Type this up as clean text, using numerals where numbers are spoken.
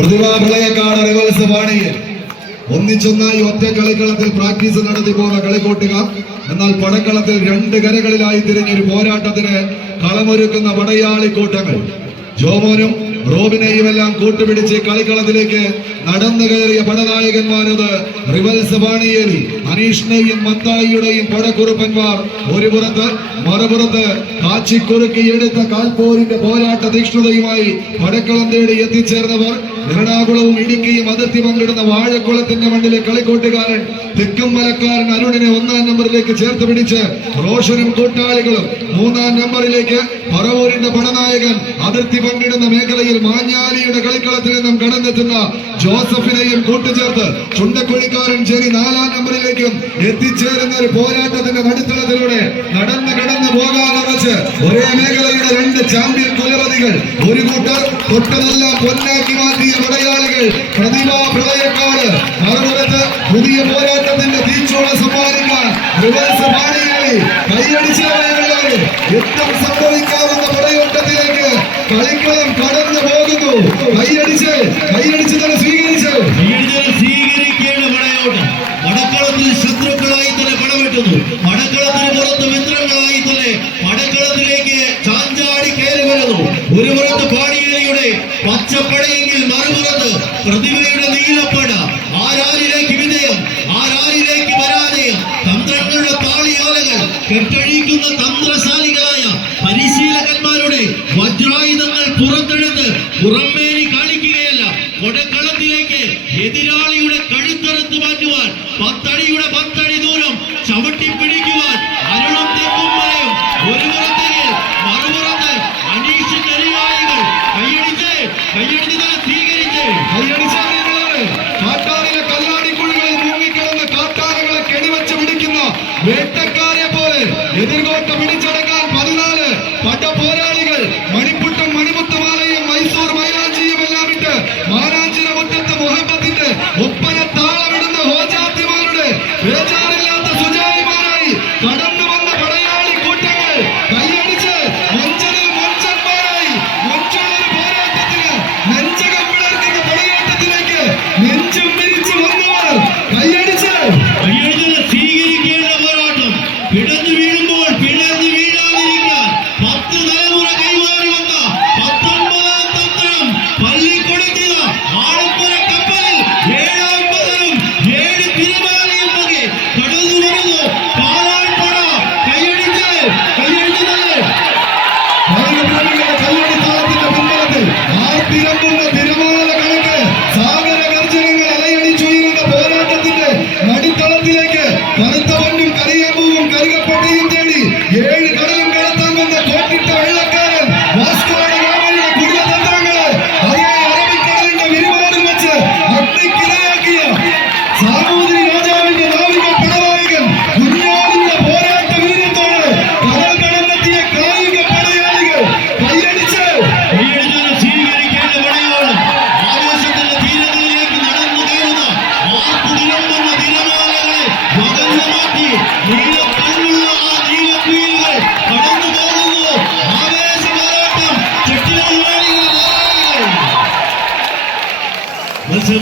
പ്രതിഭാപ്രളയക്കാട് rivals പാണിയിൽ ഒന്നിച്ചൊന്നായി ഒറ്റ കളിക്കളത്തിൽ practice നടത്തി പോകുന്ന കളിക്കോട്ടുകാർ. എന്നാൽ പടക്കളത്തിൽ രണ്ട് കരകളിലായി തിരിഞ്ഞൊരു പോരാട്ടത്തിന് കളമൊരുക്കുന്ന പടയാളി കൂട്ടങ്ങൾ. ജോമോനും റോബിനെയും എല്ലാം കൂട്ടുപിടിച്ച് കളിക്കളത്തിലേക്ക് നടന്നു കയറിയ പടനായകന്മാരത് റിവൽസ് പാണിയേരി. അനീഷിനെയും മത്തായിയുടെയും പടക്കുറുപ്പന്മാർ ഒരു പുറത്ത്, മറുപുറത്ത് കാച്ചിക്കുറുക്കി എടുത്ത കാൽപോരിന്റെ പോരാട്ട തീക്ഷ്ണതയുമായി പടക്കളം തേടി എത്തിച്ചേർന്നവർ എറണാകുളവും ഇടുക്കിയും അതിർത്തി പങ്കിടുന്ന വാഴക്കുളത്തിന്റെ മണ്ണിലെ കളിക്കോട്ടുകാരൻ തെക്കും മലക്കാരൻ അരുണിനെ 1-ാം നമ്പറിലേക്ക് ചേർത്ത് പിടിച്ച് റോഷനും കൂട്ടാളികളും 3-ാം നമ്പറിലേക്ക് പറവൂരിന്റെ പടനായകൻ അതിർത്തി പങ്കിടുന്ന മേഖലയിൽ മാഞ്ഞാലിയുടെ കളിക്കളത്തിൽ നിന്നും കടന്നെത്തുന്ന ജോസഫിനെയും കൂട്ടുചേർത്ത് ചുണ്ടക്കുഴിക്കാരൻ ചേരി 4-ാം നമ്പറിലേക്കും എത്തിച്ചേരുന്ന ഒരു പോരാട്ടത്തിന്റെ നടുത്തളത്തിലൂടെ നടന്നു പോകാനുറച്ച് ഒരേ മേഖലയുടെ രണ്ട് ചാമ്പ്യൻ കുലപതികൾ. ഒരു കൂട്ടർ തൊട്ടതെല്ലാം പൊന്നാക്കി മാറ്റിയ പടയാളികൾ പ്രതിഭാപ്രളയക്കാട്. മറുപുറത്ത് പുതിയ പോരാട്ടത്തിന്റെ തീച്ചോള സമ്മാനിക്കാൻ റിവൽസ് പാണിയേരി. കൈയടിച്ചവരെല്ലാവരും യുദ്ധം സംഭവിക്കാവുന്ന പടയോട്ടത്തിലേക്ക് കളിക്കളം കടന്നു പോകുന്നു. കൈയടിച്ച് തന്നെ സ്വീകരിക്കേണ്ട പടയോട്ടം. പടക്കളത്തിൽ ശത്രുക്കളായി തന്നെ പടവെട്ടുന്നു. പടക്കളത്തിന് പുറത്ത് മിത്രങ്ങളായി തന്നെ പടക്കളത്തിലേക്ക് ചാഞ്ചാടി കയറി വരുന്നു. ഒരു പുറത്ത് പാണിയേരിയുടെ പച്ചപ്പടയെങ്കിൽ മറുപുറത്ത് പ്രതിഭയുടെ നീലപ്പട. ആരാരിലേക്ക് വിജയം, ആരാരിലേക്ക് പരാജയം. തന്ത്രങ്ങളുടെ താളിയാലകൾ കെട്ടഴിക്കുന്ന തന്ത്രശാലികളായ പരിശീലകന്മാരുടെ വജ്രായുധങ്ങൾ പുറത്തെടുത്ത് പുറമേ